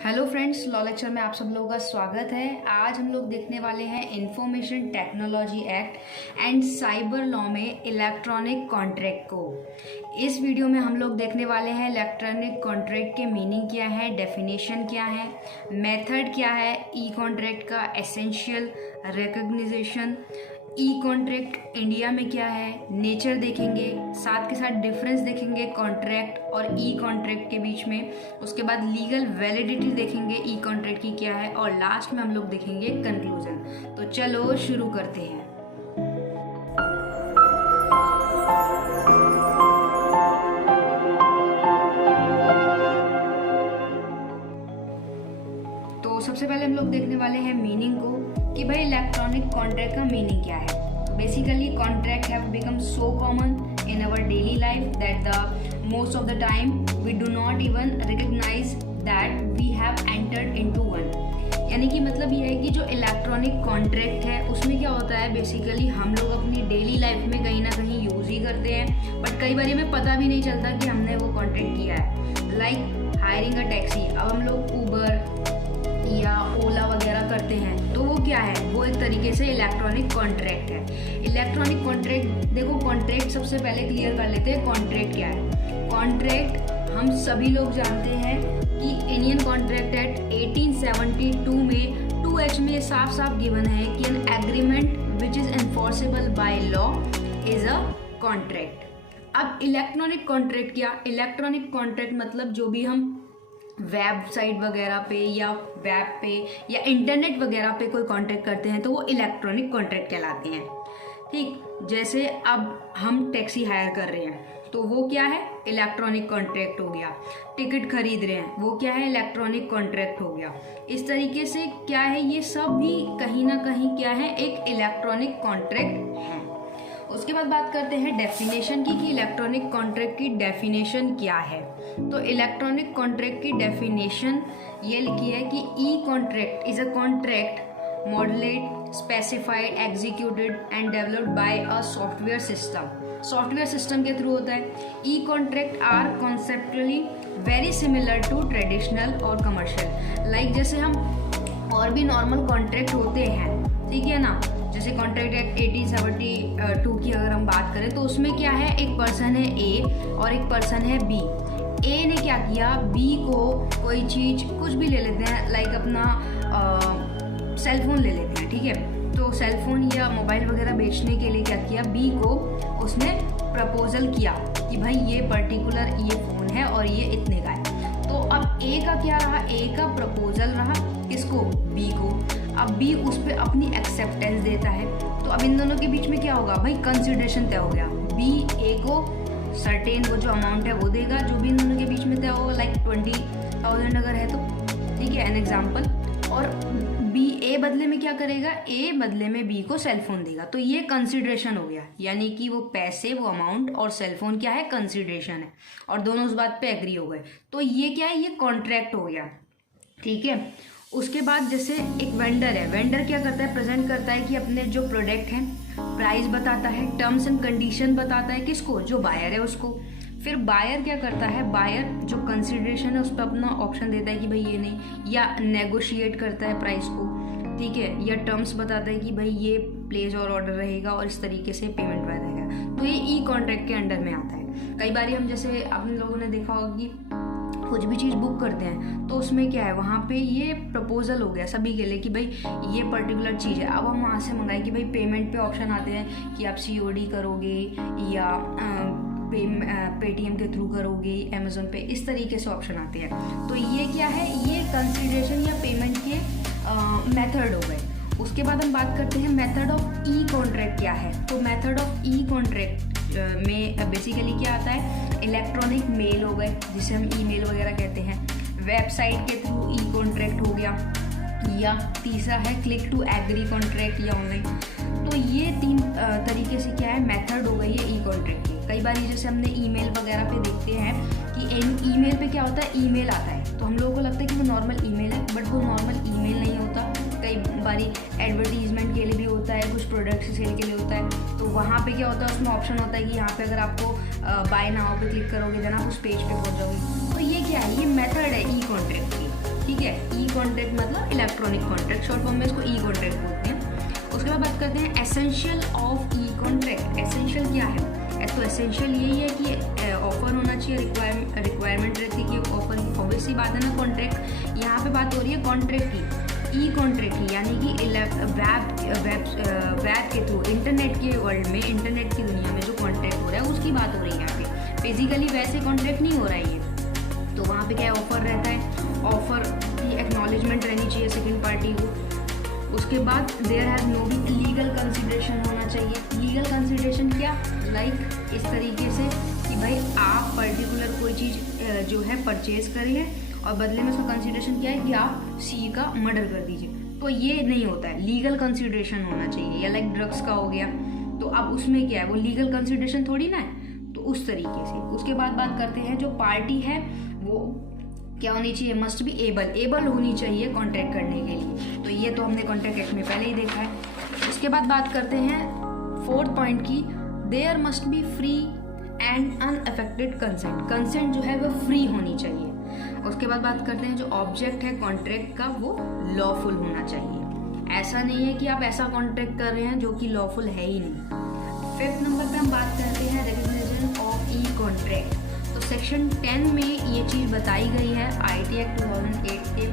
Hello friends, law lecture में आप सब लोगों का स्वागत है। आज हम लोग देखने वाले हैं information technology act and cyber law में इलेक्ट्रॉनिक कॉन्ट्रैक्ट को। इस वीडियो में हम लोग देखने वाले हैं इलेक्ट्रॉनिक कॉन्ट्रैक्ट के मीनिंग क्या है, डेफिनेशन क्या है, मेथड क्या है, ई कॉन्ट्रैक्ट का एसेंशियल रिकॉग्निशन, ई कॉन्ट्रैक्ट इंडिया में क्या है, नेचर देखेंगे, साथ के साथ डिफरेंस देखेंगे कॉन्ट्रैक्ट और ई कॉन्ट्रैक्ट के बीच में। उसके बाद लीगल वैलिडिटी देखेंगे ई कॉन्ट्रैक्ट की क्या है, और लास्ट में हम लोग देखेंगे कंक्लूजन। तो चलो शुरू करते हैं। तो सबसे पहले हम लोग देखने वाले हैं मीनिंग को कि भाई इलेक्ट्रॉनिक कॉन्ट्रैक्ट का मीनिंग क्या है। तो basically contract have become so common in our daily life that the most of the time we do not even recognise that we have entered into one. यानी कि मतलब ये है कि जो इलेक्ट्रॉनिक कॉन्ट्रैक्ट है उसमें क्या होता है, बेसिकली हम लोग अपनी डेली लाइफ में कहीं ना कहीं यूज ही करते हैं, बट कई बार हमें पता भी नहीं चलता कि हमने वो कॉन्ट्रैक्ट किया है। लाइक हायरिंग अ टैक्सी, अब हम लोग ऊबर या ओला वगैरह करते हैं तो वो क्या है, वो एक तरीके से इलेक्ट्रॉनिक कॉन्ट्रैक्ट है। इलेक्ट्रॉनिक कॉन्ट्रैक्ट, देखो कॉन्ट्रैक्ट सबसे पहले क्लियर कर लेते हैं कॉन्ट्रैक्ट क्या है। कॉन्ट्रैक्ट हम सभी लोग जानते हैं कि इंडियन कॉन्ट्रैक्ट एक्ट 1872 में 2H में साफ साफ गिवन है कि an agreement which is enforceable by law is a contract. अब इलेक्ट्रॉनिक कॉन्ट्रैक्ट क्या, इलेक्ट्रॉनिक कॉन्ट्रैक्ट मतलब जो भी हम वेबसाइट वगैरह पे या वेब पे या इंटरनेट वगैरह पे कोई कॉन्ट्रैक्ट करते हैं तो वो इलेक्ट्रॉनिक कॉन्ट्रैक्ट कहलाते हैं। ठीक, जैसे अब हम टैक्सी हायर कर रहे हैं तो वो क्या है, इलेक्ट्रॉनिक कॉन्ट्रैक्ट हो गया। टिकट खरीद रहे हैं वो क्या है, इलेक्ट्रॉनिक कॉन्ट्रैक्ट हो गया। इस तरीके से क्या है, ये सब भी कहीं ना कहीं क्या है, एक इलेक्ट्रॉनिक कॉन्ट्रैक्ट है। उसके बाद बात करते हैं डेफिनेशन की कि इलेक्ट्रॉनिक कॉन्ट्रैक्ट की डेफिनेशन क्या है। तो इलेक्ट्रॉनिक कॉन्ट्रैक्ट की डेफिनेशन ये लिखी है कि e contract is a contract modelled specified executed and developed by a software system. Software system के थ्रू होता है। E contract are conceptually very similar to traditional और कमर्शियल। लाइक जैसे हम और भी नॉर्मल कॉन्ट्रैक्ट होते हैं, ठीक है ना, जैसे कॉन्ट्रैक्ट एक्ट 1872 की अगर हम बात करें तो उसमें क्या है, एक पर्सन है ए और एक पर्सन है बी। ए ने क्या किया, बी को कोई चीज़ कुछ भी ले लेते हैं, लाइक अपना सेलफोन ले लेते हैं, ठीक है। तो सेलफोन या मोबाइल वगैरह बेचने के लिए क्या किया, बी को उसने प्रपोजल किया कि भाई ये पर्टिकुलर ये फ़ोन है और ये इतने का है। तो अब ए का क्या रहा, ए का प्रपोजल रहा किसको, बी को। अब बी उस पर अपनी एक्सेप्टेंस देता है तो अब इन दोनों के बीच में क्या होगा भाई, कंसिडरेशन तय हो गया। बी ए को सर्टेन वो जो अमाउंट है वो देगा जो भी इन दोनों के बीच में तय होगा, लाइक 20,000 अगर है तो, ठीक है, एन एग्जाम्पल। और बी ए बदले में क्या करेगा, ए बदले में बी को सेलफोन देगा। तो ये कंसिडरेशन हो गया, यानी कि वो पैसे, वो अमाउंट और सेलफोन क्या है, कंसिडरेशन है, और दोनों उस बात पे एग्री हो गए। तो ये क्या है, ये कॉन्ट्रैक्ट हो गया, ठीक है। उसके बाद जैसे एक वेंडर है, वेंडर क्या करता है, प्रेजेंट करता है कि अपने जो प्रोडक्ट हैं प्राइस बताता है, टर्म्स एंड कंडीशन बताता है किसको, जो बायर है उसको। फिर बायर क्या करता है, बायर जो कंसिडरेशन है उस पर अपना ऑप्शन देता है कि भाई ये नहीं, या नेगोशिएट करता है प्राइस को, ठीक है, या टर्म्स बताता है कि भाई ये प्लेस और ऑर्डर रहेगा और इस तरीके से पेमेंट रहेगा। तो ये ई कॉन्ट्रैक्ट के अंडर में आता है। कई बार हम जैसे अपने लोगों ने देखा होगा कि कुछ भी चीज़ बुक करते हैं तो उसमें क्या है, वहाँ पे ये प्रपोजल हो गया सभी के लिए कि भाई ये पर्टिकुलर चीज़ है। अब हम वहाँ से मंगाए कि भाई पेमेंट पे ऑप्शन आते हैं कि आप COD करोगे या पेटीएम के थ्रू करोगे, अमेजोन पे, इस तरीके से ऑप्शन आते हैं। तो ये क्या है, ये कंसिडरेशन या पेमेंट के मेथड हो गए। उसके बाद हम बात करते हैं मेथड ऑफ ई कॉन्ट्रैक्ट क्या है। तो मेथड ऑफ ई कॉन्ट्रैक्ट में बेसिकली क्या आता है, इलेक्ट्रॉनिक मेल हो गए जिसे हम ईमेल वगैरह कहते हैं, वेबसाइट के थ्रू ई कॉन्ट्रैक्ट हो गया, या तीसरा है क्लिक टू एग्री कॉन्ट्रैक्ट या ऑनलाइन। तो ये तीन तरीके से क्या है, मेथड हो गई है ई कॉन्ट्रैक्ट की। कई बार जैसे हमने ईमेल वगैरह पे देखते हैं कि ईमेल पे क्या होता है, ईमेल आता है तो हम लोगों को लगता है कि वो नॉर्मल ईमेल है, बट वो नॉर्मल ईमेल नहीं होता। कई बारी एडवर्टीजमेंट के लिए भी होता है, कुछ प्रोडक्ट सेल के लिए होता है। तो वहाँ पे क्या होता है, उसमें ऑप्शन होता है कि यहाँ पे अगर आपको बाय नाउ पे क्लिक करोगे देन आप उस पेज पे पहुँच जाओगे। तो ये क्या है, ये मेथड है ई कॉन्ट्रैक्ट की, ठीक है। कॉन्ट्रैक्ट मतलब इलेक्ट्रॉनिक कॉन्ट्रैक्ट, शॉर्ट फॉर्म में इसको ई कॉन्ट्रैक्ट बोलते हैं। उसके बाद बात करते हैं essential of E contract. Essential क्या है? तो एसेंशियल यही है कि ऑफर होना चाहिए, रिक्वायरमेंट रहती है कि ऑफर की। ऑब्वियसली बात है ना, कॉन्ट्रैक्ट यहाँ पे बात हो रही है कॉन्ट्रैक्ट की, ई कॉन्ट्रैक्ट की, यानी कि वेब के थ्रू, इंटरनेट के वर्ल्ड में, इंटरनेट की दुनिया में जो कॉन्ट्रैक्ट हो रहा है उसकी बात हो रही है यहाँ पे। फिजिकली वैसे कॉन्ट्रैक्ट नहीं हो रहा है ये, तो वहाँ पे क्या ऑफर रहता है, ऑफर की एक्नॉलेजमेंट रहनी चाहिए सेकेंड पार्टी को। उसके बाद there have no be legal consideration होना चाहिए। लीगल कंसिडरेशन क्या? लाइक इस तरीके से कि भाई आप पर्टिकुलर कोई चीज़ जो है परचेज करिए और बदले में उसका कंसिडरेशन क्या है कि आप सी का मर्डर कर दीजिए, तो ये नहीं होता है। लीगल कंसिडरेशन होना चाहिए। या लाइक ड्रग्स का हो गया, तो अब उसमें क्या है, वो लीगल कंसिडरेशन थोड़ी ना है, तो उस तरीके से। उसके बाद बात करते हैं जो पार्टी है वो क्या होनी चाहिए, मस्ट बी एबल होनी चाहिए कॉन्ट्रैक्ट करने के लिए। तो ये तो हमने कॉन्ट्रैक्ट एक्ट में पहले ही देखा है। उसके बाद बात करते हैं फोर्थ पॉइंट की, there must be free and unaffected consent. Consent जो है वो फ्री होनी चाहिए। उसके बाद बात करते हैं जो ऑब्जेक्ट है कॉन्ट्रैक्ट का वो लॉफुल होना चाहिए। ऐसा नहीं है कि आप ऐसा कॉन्ट्रैक्ट कर रहे हैं जो कि लॉफुल है ही नहीं। फिफ्थ नंबर पे हम बात करते हैं रिकॉग्निशन ऑफ ई कॉन्ट्रैक्ट। तो सेक्शन 10 में ये चीज़ बताई गई है आईटी एक्ट 2008 के।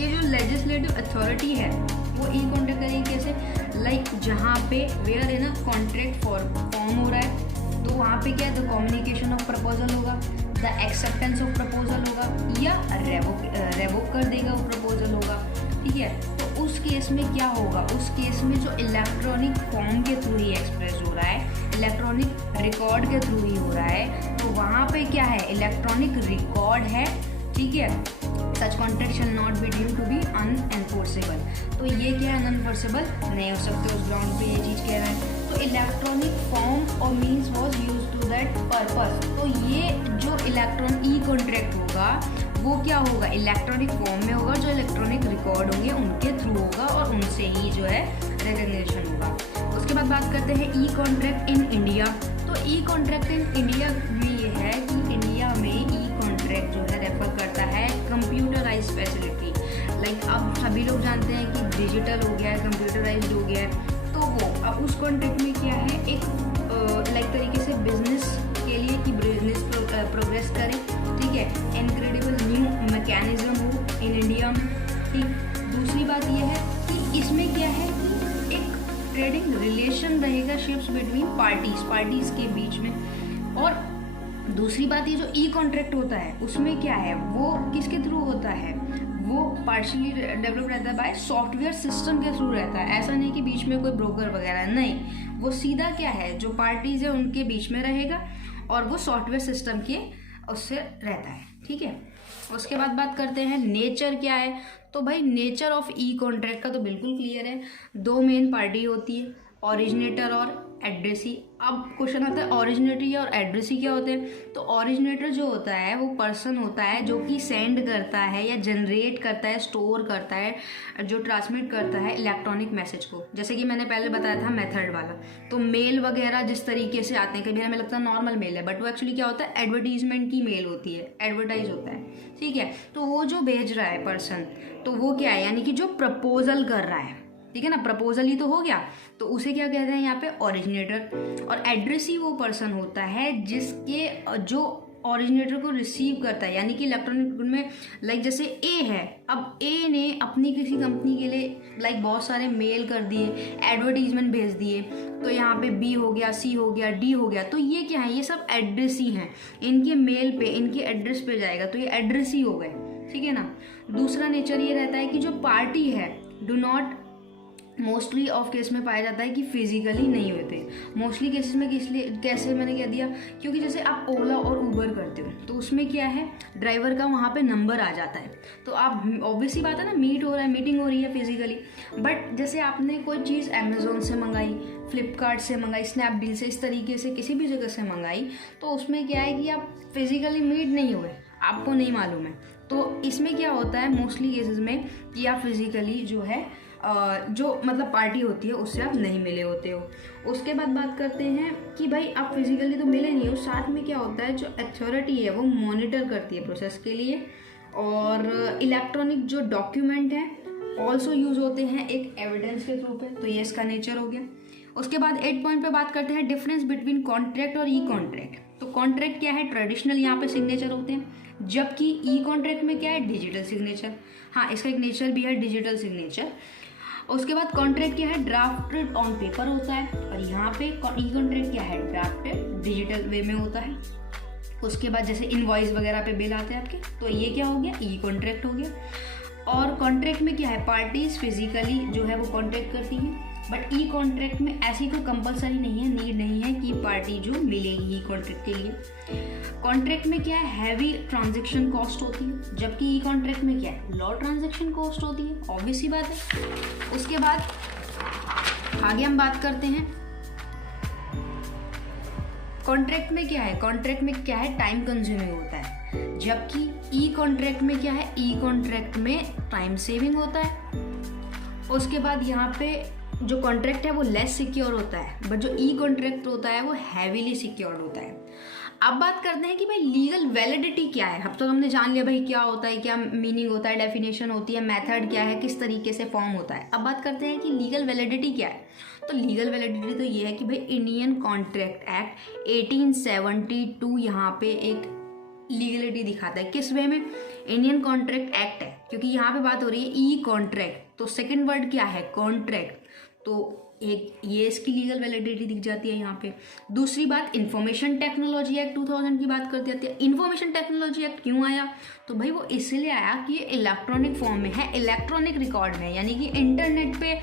ये जो लेजिस्लेटिव अथॉरिटी है वो ई कॉन्ट्रैक्ट तरीके से, लाइक जहाँ पे वेयर है ना कॉन्ट्रैक्ट फॉर्म हो रहा है, तो वहाँ पे क्या है, द कम्युनिकेशन ऑफ प्रपोजल होगा, द एक्सेप्टेंस ऑफ प्रपोजल होगा, या रेवोक कर देगा वो प्रपोजल होगा, ठीक है। तो उस केस में क्या होगा, उस केस में जो इलेक्ट्रॉनिक फॉर्म के थ्रू ही एक्सप्रेस हो रहा है, इलेक्ट्रॉनिक रिकॉर्ड के थ्रू ही हो रहा है, तो वहाँ पे क्या है, इलेक्ट्रॉनिक रिकॉर्ड है, ठीक है। Such contract shall not be deemed to be unenforceable. तो ये क्या है, अनएनफोर्सेबल नहीं हो सकते उस ग्राउंड पे, ये चीज़ कह रहा है। तो इलेक्ट्रॉनिक फॉर्म और means was use to that purpose. तो ये जो इलेक्ट्रॉन ई कॉन्ट्रैक्ट होगा वो क्या होगा, इलेक्ट्रॉनिक फॉर्म में होगा, जो इलेक्ट्रॉनिक रिकॉर्ड होंगे उनके थ्रू होगा और उनसे ही जो है रिकग्निशन होगा। उसके बाद बात करते हैं ई कॉन्ट्रैक्ट इन इंडिया। तो ई कॉन्ट्रैक्ट इन इंडिया में ये है कि इंडिया में ई कॉन्ट्रैक्ट जो है रेफर करता है कंप्यूटराइज फैसिलिटी। लाइक अब सभी लोग जानते हैं कि डिजिटल हो गया है, कंप्यूटराइज्ड हो गया है, तो वो अब उस कॉन्ट्रैक्ट में क्या है, एक लाइक तरीके से बिजनेस के लिए कि बिजनेस प्रोग्रेस करे, ठीक है, इनक्रेडिबल न्यू मैकेनिज्म हो इन इंडिया में, ठीक। दूसरी बात यह है कि इसमें क्या है कि एक ट्रेडिंग रिलेशन रहेगा शिप्स बिटवीन पार्टीज के बीच में। और दूसरी बात ये जो ई कॉन्ट्रैक्ट होता है उसमें क्या है, वो किसके थ्रू होता है, वो पार्शियली डेवलप रहता है बाय सॉफ्टवेयर सिस्टम के थ्रू रहता है। ऐसा नहीं कि बीच में कोई ब्रोकर वगैरह, नहीं, वो सीधा क्या है, जो पार्टीज है उनके बीच में रहेगा और वो सॉफ्टवेयर सिस्टम के उससे रहता है, ठीक है। उसके बाद बात करते हैं नेचर क्या है। तो भाई नेचर ऑफ ई कॉन्ट्रैक्ट का तो बिल्कुल क्लियर है, दो मेन पार्टी होती है, ओरिजिनेटर और एड्रेसी। अब क्वेश्चन आता है ओरिजिनेटर और एड्रेसी क्या होते हैं। तो ओरिजिनेटर जो होता है वो पर्सन होता है जो कि सेंड करता है या जनरेट करता है, स्टोर करता है, जो ट्रांसमिट करता है इलेक्ट्रॉनिक मैसेज को। जैसे कि मैंने पहले बताया था मेथड वाला, तो मेल वगैरह जिस तरीके से आते हैं, कभी हमें लगता है नॉर्मल मेल है, बट वो एक्चुअली क्या होता है, एडवर्टीजमेंट की मेल होती है, एडवर्टाइज होता है, ठीक है। तो वो जो भेज रहा है पर्सन, तो वो क्या है, यानी कि जो प्रपोजल कर रहा है, ठीक है ना, प्रपोजल ही तो हो गया, तो उसे क्या कहते हैं यहाँ पे, ओरिजिनेटर। और एड्रेसी वो पर्सन होता है जिसके जो ओरिजिनेटर को रिसीव करता है, यानी कि इलेक्ट्रॉनिक में लाइक जैसे ए है, अब ए ने अपनी किसी कंपनी के लिए लाइक बहुत सारे मेल कर दिए, एडवर्टीजमेंट भेज दिए, तो यहाँ पे बी हो गया, सी हो गया, डी हो गया, तो ये क्या है, ये सब एड्रेसी हैं, इनके मेल पे, इनके एड्रेस पे जाएगा, तो ये एड्रेसी हो गए, ठीक है ना। दूसरा नेचर ये रहता है कि जो पार्टी है do not, mostly of case में पाया जाता है कि फिजिकली नहीं होते। मोस्टली केसेस में इसलिए कैसे मैंने कह दिया, क्योंकि जैसे आप ओला और उबर करते हो तो उसमें क्या है, ड्राइवर का वहाँ पे नंबर आ जाता है, तो आप ऑब्वियसली बात है ना, मीटिंग हो रही है फिजिकली। बट जैसे आपने कोई चीज़ अमेजोन से मंगाई, फ्लिपकार्ट से मंगाई, स्नैपडील से, इस तरीके से किसी भी जगह से मंगाई, तो उसमें क्या है कि आप फिजिकली मीट नहीं हुए, आपको नहीं मालूम है। तो इसमें क्या होता है मोस्टली केसेस में कि आप फिजिकली जो है जो मतलब पार्टी होती है उससे आप नहीं मिले होते हो। उसके बाद बात करते हैं कि भाई आप फिजिकली तो मिले नहीं हो, साथ में क्या होता है, जो अथॉरिटी है वो मॉनिटर करती है प्रोसेस के लिए, और इलेक्ट्रॉनिक जो डॉक्यूमेंट है ऑल्सो यूज होते हैं एक एविडेंस के थ्रू पे, तो ये इसका नेचर हो गया। उसके बाद 8 पॉइंट पे बात करते हैं डिफरेंस बिटवीन कॉन्ट्रैक्ट और ई कॉन्ट्रैक्ट। तो कॉन्ट्रैक्ट क्या है, ट्रेडिशनल यहाँ पे सिग्नेचर होते हैं, जबकि ई कॉन्ट्रैक्ट में क्या है, डिजिटल सिग्नेचर। हाँ, इसका एक नेचर भी है डिजिटल सिग्नेचर। उसके बाद कॉन्ट्रैक्ट क्या है, ड्राफ्टेड ऑन पेपर होता है, और यहाँ पे ई कॉन्ट्रैक्ट क्या है, ड्राफ्टेड डिजिटल वे में होता है। उसके बाद जैसे इनवॉइस वगैरह पे बिल आते हैं आपके, तो ये क्या हो गया, ई कॉन्ट्रैक्ट हो गया। और कॉन्ट्रैक्ट में क्या है, पार्टीज फिजिकली जो है वो कॉन्ट्रैक्ट करती हैं, बट ई कॉन्ट्रैक्ट में ऐसी कोई कंपलसरी नहीं है, नीड नहीं है कि पार्टी जो मिलेगी ई कॉन्ट्रैक्ट के लिए। कॉन्ट्रैक्ट में क्या है, हैवी ट्रांजैक्शन कॉस्ट होती है, जबकि ई कॉन्ट्रैक्ट में क्या है, लो ट्रांजैक्शन कॉस्ट होती है, ऑब्वियस सी बात है। उसके बाद आगे हम बात करते हैं कॉन्ट्रैक्ट में क्या है, कॉन्ट्रैक्ट में क्या है, टाइम कंज्यूमिंग होता है, जबकि ई कॉन्ट्रैक्ट में क्या है, ई कॉन्ट्रैक्ट में टाइम सेविंग होता है। उसके बाद यहाँ पे जो कॉन्ट्रैक्ट है वो लेस सिक्योर होता है, बट जो ई कॉन्ट्रैक्ट होता है वो हैवीली सिक्योर्ड होता है। अब बात करते हैं कि भाई लीगल वैलिडिटी क्या है। अब तो हमने जान लिया भाई क्या होता है, क्या मीनिंग होता है, डेफिनेशन होती है, मेथड क्या है, किस तरीके से फॉर्म होता है। अब बात करते हैं कि लीगल वैलिडिटी क्या है। तो लीगल वैलिडिटी तो ये है कि भाई इंडियन कॉन्ट्रैक्ट एक्ट 1872 यहाँ पे एक लीगलिटी दिखाता है। किस वे में, इंडियन कॉन्ट्रैक्ट एक्ट है, क्योंकि यहाँ पे बात हो रही है ई कॉन्ट्रैक्ट, तो सेकंड वर्ड क्या है, कॉन्ट्रैक्ट, तो एक ये इसकी लीगल वैलिडिटी दिख जाती है यहाँ पे। दूसरी बात, इंफॉर्मेशन टेक्नोलॉजी एक्ट 2000 की बात कर देती है। इंफॉर्मेशन टेक्नोलॉजी एक्ट क्यों आया, तो भाई वो इसलिए आया कि ये इलेक्ट्रॉनिक फॉर्म में है, इलेक्ट्रॉनिक रिकॉर्ड में, यानी कि इंटरनेट पे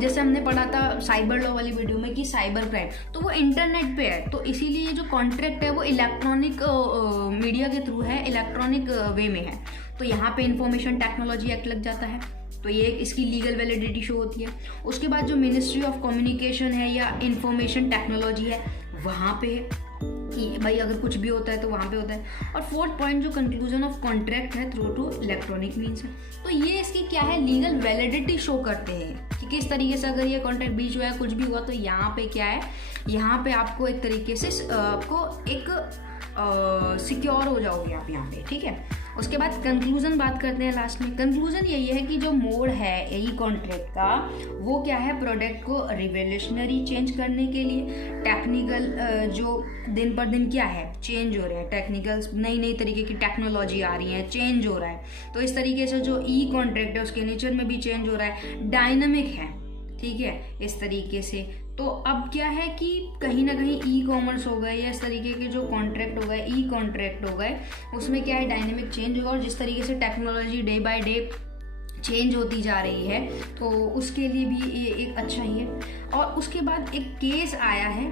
जैसे हमने पढ़ा था साइबर लॉ वाली वीडियो में कि साइबर क्राइम, तो वो इंटरनेट पे है, तो इसीलिए ये जो कॉन्ट्रैक्ट है वो इलेक्ट्रॉनिक मीडिया के थ्रू है, इलेक्ट्रॉनिक वे में है, तो यहाँ पे इंफॉर्मेशन टेक्नोलॉजी एक्ट लग जाता है, तो ये इसकी लीगल वैलिडिटी शो होती है। उसके बाद जो मिनिस्ट्री ऑफ कम्युनिकेशन है या इंफॉर्मेशन टेक्नोलॉजी है, वहाँ पे कि भाई अगर कुछ भी होता है तो वहाँ पे होता है। और फोर्थ पॉइंट जो कंक्लूजन ऑफ कॉन्ट्रैक्ट है थ्रू टू इलेक्ट्रॉनिक मीन्स है, तो ये इसकी क्या है, लीगल वैलिडिटी शो करते हैं कि किस तरीके से अगर ये कॉन्ट्रैक्ट बीच हुआ है, कुछ भी हुआ, तो यहाँ पे क्या है, यहाँ पे आपको एक तरीके से आपको एक सिक्योर हो जाओगे आप यहाँ पे, ठीक है। उसके बाद कंक्लूजन बात करते हैं लास्ट में। कंक्लूजन यही है कि जो मोड है ई कॉन्ट्रैक्ट का, वो क्या है, प्रोडक्ट को रिवोल्यूशनरी चेंज करने के लिए, टेक्निकल जो दिन पर दिन क्या है, चेंज हो रहे हैं, टेक्निकल नई नई तरीके की टेक्नोलॉजी आ रही है, चेंज हो रहा है, तो इस तरीके से जो ई कॉन्ट्रैक्ट है उसके नेचर में भी चेंज हो रहा है, डायनामिक है, ठीक है, इस तरीके से। तो अब क्या है कि कहीं ना कहीं ई कॉमर्स हो गए या इस तरीके के जो कॉन्ट्रैक्ट हो गए, ई कॉन्ट्रैक्ट हो गए, उसमें क्या है, डायनेमिक चेंज होगा, और जिस तरीके से technology day by day change होती जा रही है, तो उसके लिए भी ये एक अच्छा ही है। और उसके बाद एक केस आया है,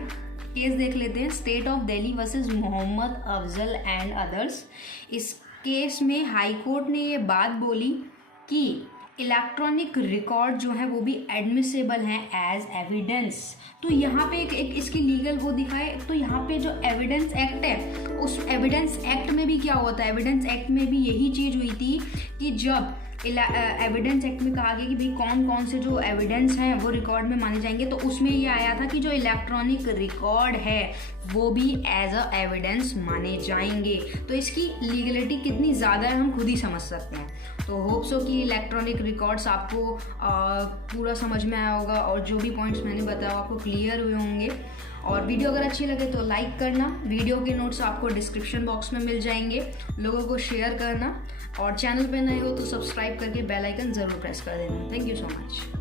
केस देख लेते हैं, state of Delhi versus Mohammad Afzal and others. इस केस में हाई कोर्ट ने ये बात बोली कि इलेक्ट्रॉनिक रिकॉर्ड जो है वो भी एडमिसेबल हैं एज एविडेंस। तो यहाँ पे एक इसकी लीगल वो दिखाए, तो यहाँ पे जो एविडेंस एक्ट है, उस एविडेंस एक्ट में भी क्या हुआ था, एविडेंस एक्ट में भी यही चीज़ हुई थी कि जब एविडेंस एक्ट में कहा गया कि भाई कौन कौन से जो एविडेंस हैं वो रिकॉर्ड में माने जाएंगे, तो उसमें ये आया था कि जो इलेक्ट्रॉनिक रिकॉर्ड है वो भी एज अ एविडेंस माने जाएंगे। तो इसकी लीगलिटी कितनी ज़्यादा है हम खुद ही समझ सकते हैं। तो होप सो कि इलेक्ट्रॉनिक रिकॉर्ड्स आपको पूरा समझ में आया होगा, और जो भी पॉइंट्स मैंने बताया आपको क्लियर हुए होंगे। और वीडियो अगर अच्छी लगे तो लाइक करना, वीडियो के नोट्स आपको डिस्क्रिप्शन बॉक्स में मिल जाएंगे, लोगों को शेयर करना, और चैनल पे नए हो तो सब्सक्राइब करके बेल आइकन ज़रूर प्रेस कर देना। Thank you so much.